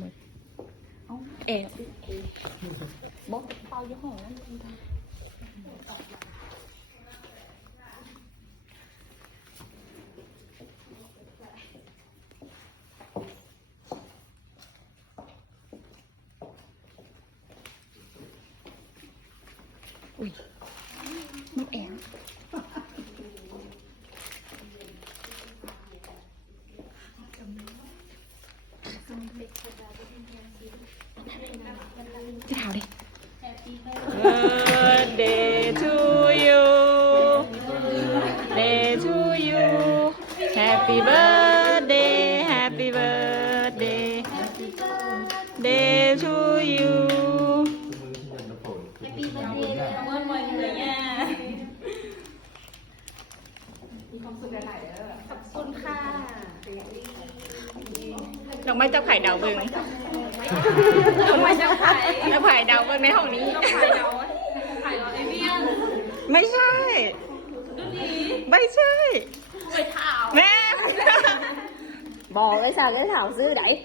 หมดแอบบอกเป่าอยู่ห้องนั้นอุ้ยน้องแอนจะถามดิ Birthday to you Day to you Happy birthday Happy birthday Day to you Happy birthday วันวันเลยอ่ะมีความสุขหลายๆเด้อขอบคุณค่ะ ดอกไม้เจ้าไข่ดาวเบิง ทำไมเจ้าไข่ เจ้าไข่ดาวเบิงในห้องนี้ เจ้าไข่เราไข่เราไอเบี้ยน ไม่ใช่ ดูดี ไม่ใช่ ไปถาม แม่ บอกเลยsao cái thảo sư đẩy